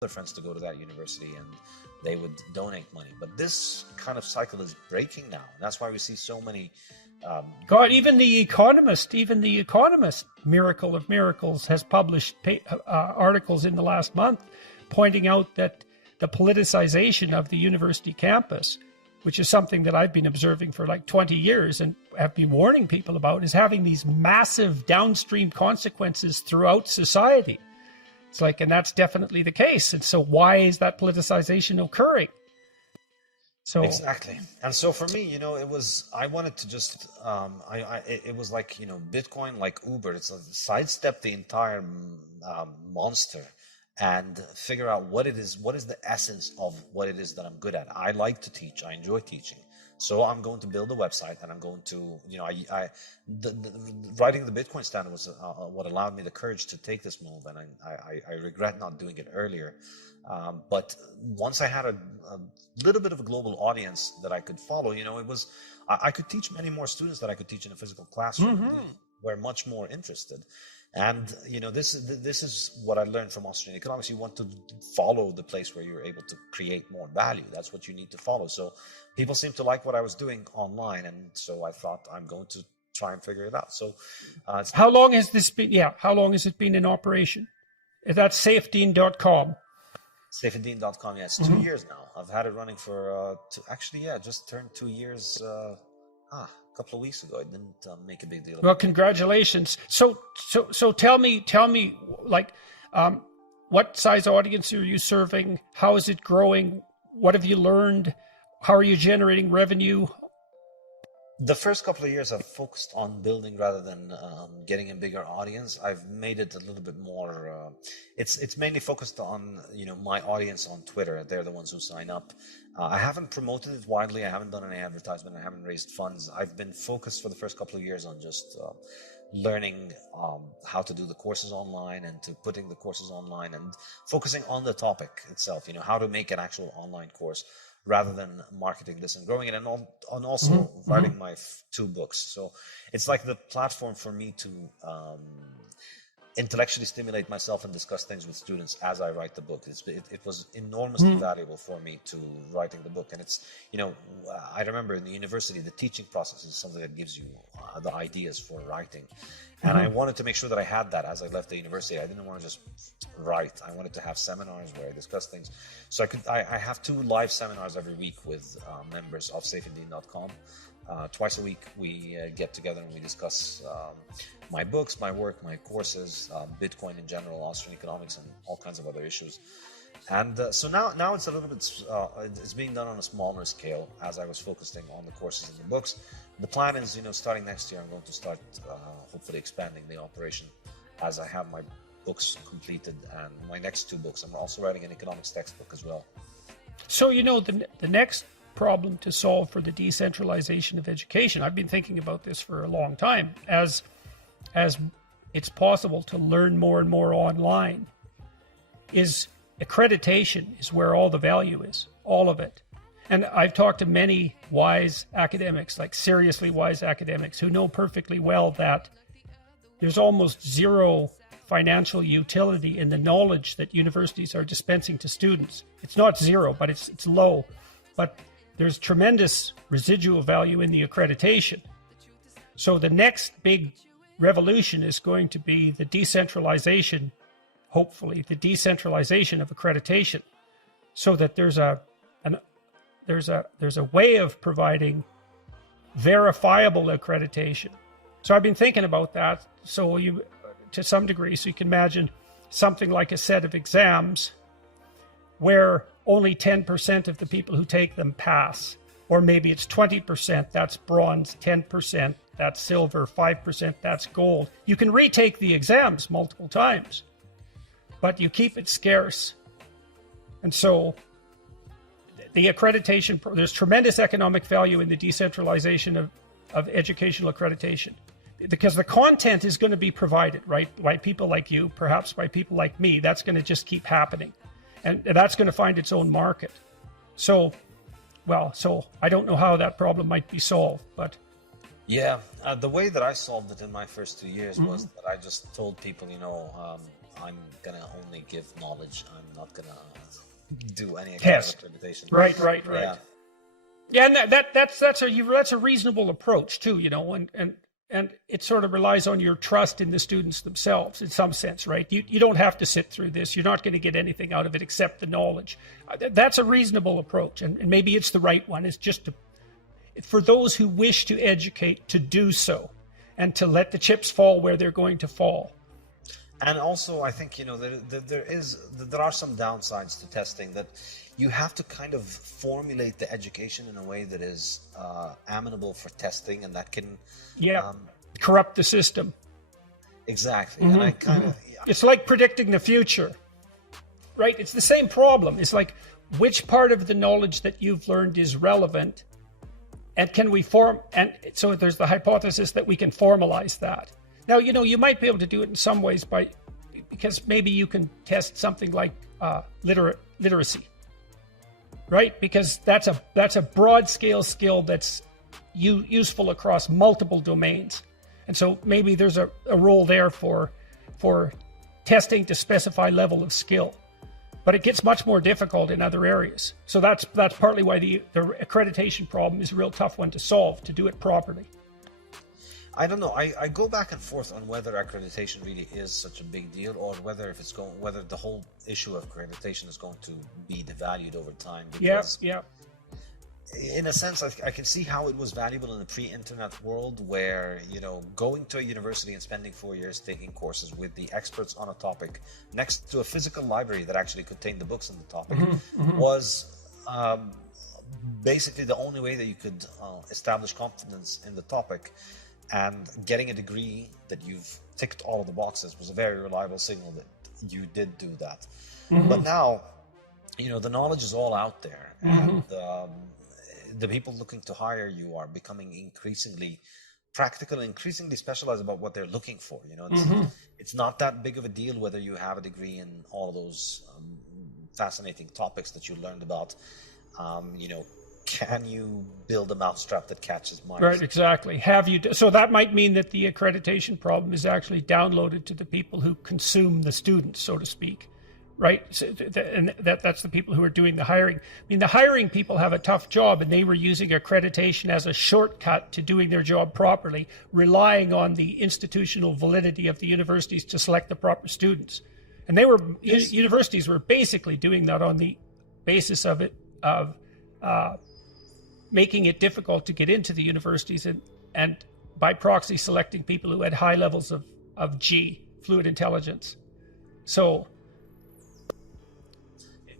their friends to go to that university, and they would donate money. But this kind of cycle is breaking now, and that's why we see so many. God, even the Economist, Miracle of Miracles, has published articles in the last month pointing out that the politicization of the university campus, which is something that I've been observing for like 20 years and have been warning people about, is having these massive downstream consequences throughout society. It's like, and that's definitely the case. And so why is that politicization occurring? So Exactly. And so for me, I wanted to just, it was like, Bitcoin, like Uber, it's a sidestep the entire monster and figure out what is the essence of what it is that I'm good at. I like to teach. I enjoy teaching. So I'm going to build a website, and I'm going to, writing the Bitcoin standard was what allowed me the courage to take this move, and I regret not doing it earlier. But once I had a little bit of a global audience that I could follow, I could teach many more students that I could teach in a physical classroom. Mm-hmm. Were much more interested. And this is what I learned from Austrian economics. You want to follow the place where you're able to create more value. That's what you need to follow. So people seem to like what I was doing online, and so I thought I'm going to try and figure it out. So how long has this been? Yeah, how long has it been in operation? That's safedean.com. Safedean.com. Yeah, it's 2 years now. I've had it running for just turned 2 years. A couple of weeks ago. I didn't make a big deal. Well, congratulations. So tell me, like, what size audience are you serving? How is it growing? What have you learned? How are you generating revenue? The first couple of years I've focused on building rather than getting a bigger audience. I've made it a little bit more, it's mainly focused on, my audience on Twitter. They're the ones who sign up. I haven't promoted it widely. I haven't done any advertisement. I haven't raised funds. I've been focused for the first couple of years on just learning how to do the courses online and to putting the courses online and focusing on the topic itself, how to make an actual online course, rather than marketing this and growing it, and also writing my 2 books. So it's like the platform for me to intellectually stimulate myself and discuss things with students as I write the book. It was enormously valuable for me to writing the book. And it's, I remember in the university, the teaching process is something that gives you the ideas for writing. And I wanted to make sure that I had that as I left the university. I didn't want to just write. I wanted to have seminars where I discuss things. So I have 2 live seminars every week with members of safedean.com. Twice a week we get together and we discuss my books, my work, my courses, Bitcoin in general, Austrian economics, and all kinds of other issues. And so now it's a little bit, it's being done on a smaller scale as I was focusing on the courses and the books. The plan is, starting next year, I'm going to start hopefully expanding the operation as I have my books completed and my next 2 books. I'm also writing an economics textbook as well. So, the next problem to solve for the decentralization of education, I've been thinking about this for a long time, as it's possible to learn more and more online, is accreditation is where all the value is, all of it. And I've talked to many wise academics, like seriously wise academics, who know perfectly well that there's almost zero financial utility in the knowledge that universities are dispensing to students. It's not zero, but it's low. But there's tremendous residual value in the accreditation. So the next big revolution is going to be the decentralization, hopefully, the decentralization of accreditation, so that there's a way of providing verifiable accreditation. So I've been thinking about that. So to some degree, so you can imagine something like a set of exams where only 10% of the people who take them pass, or maybe it's 20%, that's bronze, 10%, that's silver, 5%, that's gold. You can retake the exams multiple times, but you keep it scarce. And so the accreditation, there's tremendous economic value in the decentralization of educational accreditation, because the content is going to be provided, right, by people like you, perhaps by people like me. That's going to just keep happening, and that's going to find its own market. So I don't know how that problem might be solved, but the way that I solved it in my first 2 years was that I just told people, I'm gonna only give knowledge. I'm not gonna do any kind of Test. accreditation. Right. Yeah. Yeah, and that's a reasonable approach too, and it sort of relies on your trust in the students themselves in some sense, right? You don't have to sit through this. You're not going to get anything out of it except the knowledge. That's a reasonable approach, and maybe it's the right one. It's just for those who wish to educate to do so, and to let the chips fall where they're going to fall. And also, I think, there are some downsides to testing, that you have to kind of formulate the education in a way that is amenable for testing, and that can corrupt the system. Exactly. And I kind of It's like predicting the future, right? It's the same problem. It's like, which part of the knowledge that you've learned is relevant, and can we and so there's the hypothesis that we can formalize that. Now, you might be able to do it in some ways because maybe you can test something like literacy, right? Because that's a broad scale skill that's useful across multiple domains. And so maybe there's a role there for testing to specify level of skill. But it gets much more difficult in other areas. So that's partly why the accreditation problem is a real tough one to solve, to do it properly. I don't know. I go back and forth on whether accreditation really is such a big deal, or whether the whole issue of accreditation is going to be devalued over time. Because in a sense, I can see how it was valuable in the pre-internet world, where going to a university and spending 4 years taking courses with the experts on a topic next to a physical library that actually contained the books on the topic was basically the only way that you could establish confidence in the topic. And getting a degree that you've ticked all of the boxes was a very reliable signal that you did do that. But now, the knowledge is all out there, and the people looking to hire you are becoming increasingly practical, increasingly specialized about what they're looking for. It's not that big of a deal whether you have a degree in all those fascinating topics that you learned about. Can you build a mousetrap that catches mice? Right, exactly. So that might mean that the accreditation problem is actually downloaded to the people who consume the students, so to speak, right? So and that's the people who are doing the hiring. I mean, the hiring people have a tough job, and they were using accreditation as a shortcut to doing their job properly, relying on the institutional validity of the universities to select the proper students. And universities were basically doing that on the basis of making it difficult to get into the universities, and by proxy selecting people who had high levels of G, fluid intelligence. So